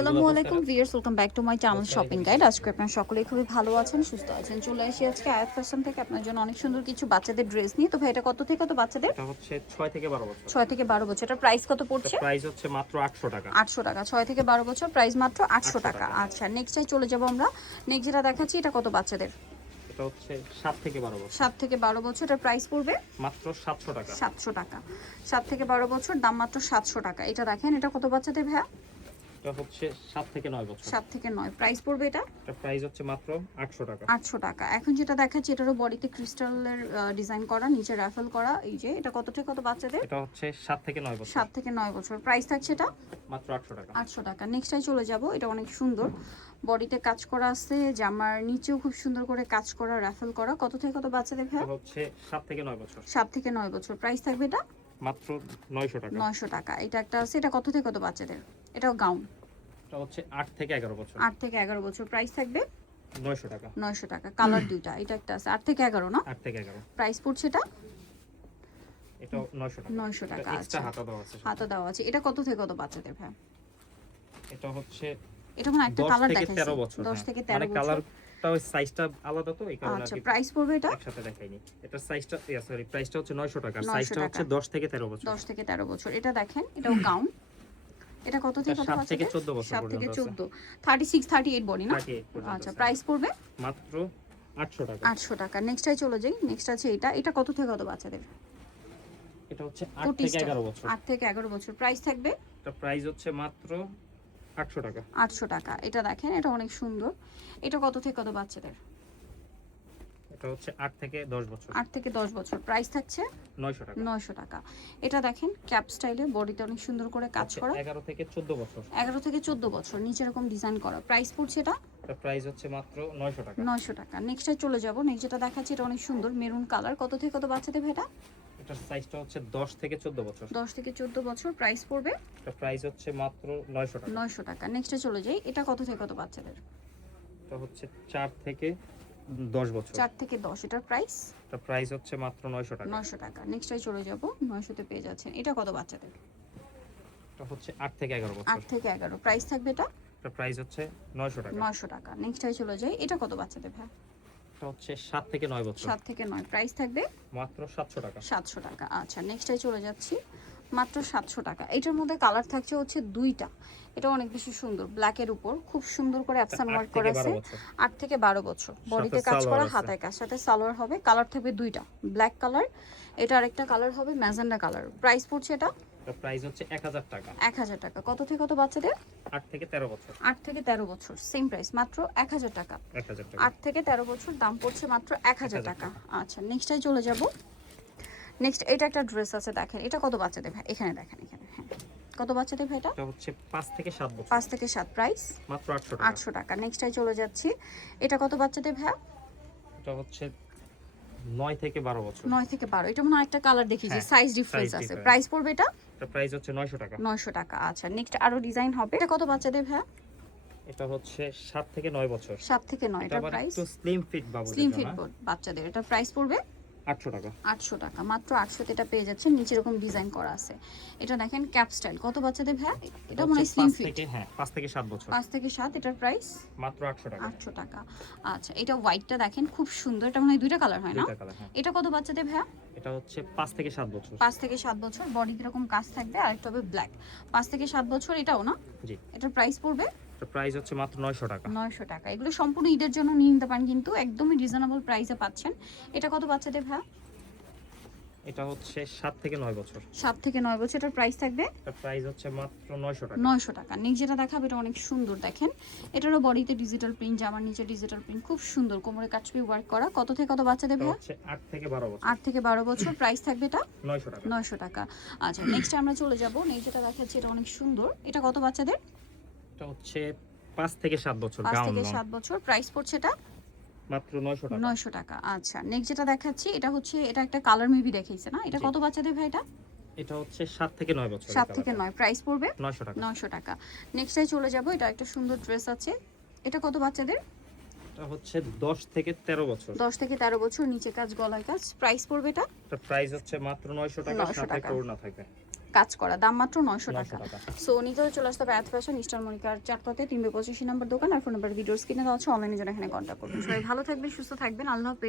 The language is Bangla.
আসসালামু আলাইকুম viewers, welcome back to my channel shopping guide. আজকে আপনারা সকলেই খুবই ভালো আছেন, সুস্থ আছেন। চলে আসি আজকে আয়াত ফ্যাশন থেকে আপনার জন্য অনেক সুন্দর কিছু বাচ্চাদের ড্রেস নিয়ে। তো ভাই এটা কত থেকে কত বাচ্চাদের? এটা হচ্ছে 6 থেকে 12 বছর। 6 থেকে 12 বছর। এটা প্রাইস কত পড়ছে? প্রাইস হচ্ছে মাত্র 800 টাকা। 800 টাকা। 6 থেকে 12 বছর, প্রাইস মাত্র 800 টাকা। আচ্ছা, নেক্সটে চলে যাব আমরা। নেক্সট যেটা দেখাচ্ছি এটা কত বাচ্চাদের? এটা হচ্ছে 7 থেকে 12 বছর। 7 থেকে 12 বছর। এটা প্রাইস পড়বে মাত্র 700 টাকা। 700 টাকা। 7 থেকে 12 বছর, দাম মাত্র 700 টাকা। এটা দেখেন, এটা কত বাচ্চাদের ভাইয়া? এটা হচ্ছে 7 থেকে 9 বছর। 7 থেকে 9, প্রাইস পড়বে এটা? এটা প্রাইস হচ্ছে মাত্র 800 টাকা। 800 টাকা। এখন যেটা দেখাচ্ছি এটারও বডিতে ক্রিস্টালের ডিজাইন করা, নিচে রাফেল করা। এই যে এটা কত থেকে কত বাচ্চাদের? এটা হচ্ছে 7 থেকে 9 বছর। 7 থেকে 9 বছর, প্রাইস থাকছে এটা মাত্র 800 টাকা। 800 টাকা। নেক্সটটাই চলে যাব। এটা অনেক সুন্দর, বডিতে কাজ করা আছে, জামার নিচেও খুব সুন্দর করে কাজ করা, রাফেল করা। কত থেকে কত বাচ্চাদের ভাই? এটা হচ্ছে 7 থেকে 9 বছর। 7 থেকে 9 বছর, প্রাইস থাকবে এটা মাত্র 900 টাকা। 900 টাকা। এটা একটা আছে, এটা কত থেকে কত বাচ্চাদের? এটাও গাউন। এটা হচ্ছে 8 থেকে 11 বছর। 8 থেকে 11 বছর, প্রাইস থাকবে 900 টাকা। 900 টাকা। কালার দুইটা। এটা একটা আছে 8 থেকে 11 না? 8 থেকে 11। প্রাইস পড়ছে এটা এটাও 900 টাকা। 900 টাকা। এক্সট্রা আচ্ছা, হাতা দেওয়া আছে। হাতা দেওয়া আছে। এটা কত থেকে কত বাচ্চাদের ভাই? এটা হচ্ছে এটা মানে একটা 10 কালার থেকে দেখাইছি 13 বছর। 10 থেকে মানে 13 বছর। কালারটা ওই সাইজটা আলাদা, তো এই কারণে আচ্ছা, আর কি প্রাইস পড়বে এটা একসাথে দেখাইনি। এটার সাইজটা সরি, প্রাইসটা হচ্ছে 900 টাকা। 900 সাইজটা হচ্ছে টাকা। 10 থেকে 13 বছর। 10 থেকে 13 বছর। এটা দেখেন, এটাও গাউন। এটা কত থেকে কত 7 থেকে বাচ্চাদের? 14 বছর 7 থেকে পর্যন্ত 14, 36 38 বডি না? 38 পর্যন্ত আচ্ছা, আছে। প্রাইস পড়বে মাত্র 800 টাকা। 800 টাকা। নেক্সটটাই চলে যাই। নেক্সট আছে এটা। এটা কত থেকে কত বাচ্চাদের? এটা হচ্ছে 8 থেকে 11 বছর। 8 থেকে 11 বছর, প্রাইস থাকবে এটা প্রাইস হচ্ছে মাত্র 800 টাকা। 800 টাকা। এটা দেখেন, এটা অনেক সুন্দর। এটা কত থেকে কত বাচ্চাদের? এটা হচ্ছে 8 থেকে 10 বছর। 8 থেকে 10 বছর, প্রাইস থাকছে 900 টাকা। 900 টাকা। এটা দেখেন ক্যাপ স্টাইলে, বডিতে অনেক সুন্দর করে কাজ করা। 11 থেকে 14 বছর। 11 থেকে 14 বছর, নিচে এরকম ডিজাইন করা। প্রাইস পড়ছে এটা এটা প্রাইস হচ্ছে মাত্র 900 টাকা। 900 টাকা। নেক্সটে চলে যাব। নেক্সট যেটা দেখাচ্ছি এটা অনেক সুন্দর, মেরুন কালার। কত থেকে কত বাচ্চাদের ভাই এটা? এটার সাইজটা হচ্ছে 10 থেকে 14 বছর। 10 থেকে 14 বছর, প্রাইস পড়বে এটা প্রাইস হচ্ছে মাত্র 900 টাকা। 900 টাকা। নেক্সটে চলে যাই। এটা কত থেকে কত বাচ্চাদের? এটা হচ্ছে 4 থেকে 10 বছর। 4 থেকে 10, এটার প্রাইস এটা প্রাইস হচ্ছে মাত্র 900 টাকা। 900 টাকা। নেক্সটে চলে যাব। 900 তে পেয়ে যাচ্ছেন। এটা কত বাচ্চাদের? এটা হচ্ছে 8 থেকে 11 বছর। 8 থেকে 11, প্রাইস থাকবে এটা এটা প্রাইস হচ্ছে 900 টাকা। 900 টাকা। নেক্সটে চলে যাই। এটা কত বাচ্চাদের ভাই? এটা হচ্ছে 7 থেকে 9 বছর। 7 থেকে 9, প্রাইস থাকবে মাত্র 700 টাকা। 700 টাকা। আচ্ছা, নেক্সটে চলে যাচ্ছি। মাত্র 700 টাকা। এটার মধ্যে কালার থাকছে হচ্ছে দুইটা। এটা অনেক বেশি সুন্দর, ব্ল্যাকের উপর খুব সুন্দর করে অ্যাপসান ওয়ার্ক করা আছে। 8 থেকে 12 বছর, বডিতে কাজ করা, হাতায় কাজ, সাথে সালোয়ার হবে। কালার থাকবে দুইটা, ব্ল্যাক কালার। এটা আরেকটা কালার হবে ম্যাজেন্ডা কালার। প্রাইস পড়ছে এটা এটা প্রাইস হচ্ছে 1000 টাকা। 1000 টাকা। কত থেকে কত বাচ্চাদের? 8 থেকে 13 বছর। 8 থেকে 13 বছর, সেম প্রাইস, মাত্র 1000 টাকা। 1000 টাকা। 8 থেকে 13 বছর, দাম পড়ছে মাত্র 1000 টাকা। আচ্ছা, নেক্সটে চলে যাব। নেক্সট এটা একটা ড্রেস আছে, দেখেন। এটা কত বাচ্চাদের ভাই? এখানে দেখেন, এখানে। হ্যাঁ, কত বাচ্চাদের ভাই এটা? এটা হচ্ছে 5 থেকে 7 বছর। 5 থেকে 7, প্রাইস মাত্র 800 টাকা। 800 টাকা। নেক্সটে চলে যাচ্ছি। এটা কত বাচ্চাদের ভাই? এটা হচ্ছে 9 থেকে 12 বছর। 9 থেকে 12। এটা মনে হয় একটা কালার দেখি যে হ্যাঁ, সাইজ ডিফারেন্স size আছে। difference। প্রাইস পড়বে এটা এটা প্রাইস হচ্ছে 900 টাকা। 900 টাকা। আচ্ছা, নেক্সট আরো ডিজাইন হবে। এটা কত বাচ্চাদের ভাই? এটা হচ্ছে 7 থেকে 9 বছর। 7 থেকে 9, এটা এটা আবার প্রাইস একটু স্লিম ফিট বাবুদের স্লিম জন্য। ফিট বাচ্চাদের। এটা প্রাইস পড়বে 800 টাকা। 800 টাকা। মাত্র 800 তে এটা পেয়ে যাচ্ছেন। নিচে এরকম ডিজাইন করা আছে। এটা দেখেন ক্যাপ স্টাইল। কত বাচ্চাদের ভাই? এটা মনে হয় হচ্ছে স্লিম 5 ফিট। থেকে 5 থেকে 7 বছর। 5 থেকে 7, এটার প্রাইস মাত্র 800 টাকা। 800 টাকা। আচ্ছা, এটা হোয়াইটটা দেখেন, খুব সুন্দর। এটা মনে হয় দুইটা কালার হয় না? দুইটা কালার, হ্যাঁ। এটা কত বাচ্চাদের ভাই? এটা হচ্ছে 5 থেকে 7 বছর। 5 থেকে 7 বছর, বডি এরকম কাজ থাকবে, আর একটা হবে ব্ল্যাক। 5 থেকে 7 বছর, এটাও না? জি। এটার প্রাইস পড়বে এটা প্রাইস হচ্ছে মাত্র 900 টাকা। 900 টাকা। এগুলো সম্পূর্ণ ঈদের জন্য নিয়ে নিতে পারেন, কিন্তু একদমই রিজনেবল প্রাইসে পাচ্ছেন। এটা কত বাচ্চাদের ভাই? এটা হচ্ছে 7 থেকে 9 বছর। 7 থেকে 9 বছর, এটার প্রাইস থাকবে এটা প্রাইস হচ্ছে মাত্র 900 টাকা। 900 টাকা। নেক্সট যেটা দেখাবো এটা অনেক সুন্দর, দেখেন। এটারও বডিতে ডিজিটাল প্রিন্ট, জামার নিচে ডিজিটাল প্রিন্ট, খুব সুন্দর কোমরে কাটছবি ওয়ার্ক করা। কত থেকে কত বাচ্চাদের এটা ভাই? হচ্ছে 8 থেকে 12 বছর। 8 থেকে 12 বছর, প্রাইস থাকবে এটা 900 টাকা। 900 টাকা। আচ্ছা, নেক্সট আমরা চলে যাব। নেক্সট যেটা দেখাচ্ছি এটা অনেক সুন্দর। এটা কত বাচ্চাদের? এটা হচ্ছে 5 থেকে 7 বছর। 5 গাউন থেকে লং। 7 বছর, প্রাইস পড়ছে এটা মাত্র 900 টাকা। 900 টাকা। আচ্ছা, নেক্সট যেটা দেখাচ্ছি এটা হচ্ছে, এটা একটা কালার মেবি দেখাইছে না? এটা জি। কত বাচ্চাদের ভাই এটা? এটা হচ্ছে 7 থেকে 9 বছর। 7 থেকে 9, প্রাইস পড়বে 900 টাকা। 900 টাকা। নেক্সটে চলে যাব। এটা একটা সুন্দর ড্রেস আছে। এটা কত বাচ্চাদের? এটা হচ্ছে 10 থেকে 13 বছর। 10 থেকে 13 বছর, নিচে কাজ, গলায় কাজ। প্রাইস পড়বে এটা এটা প্রাইস হচ্ছে মাত্র 900 টাকা। 900 সাথে টাকা। একটা ওড়না থাকবে। কাজ করা, দাম মাত্র 900 900 টাকা। টাকা। সো নিতে হলে চলে আসতে হবে এত ফ্যাশন, ইস্টার মনিকার 4 385 নম্বর দোকান, আর ফোন নাম্বার ভিডিওস কিনে দেওয়া হচ্ছে, অনলাইনে যারা এখানে কন্ট্যাক্ট করবেন। সবাই ভালো থাকবেন, সুস্থ থাকবেন, আল্লাহ হাফেজ।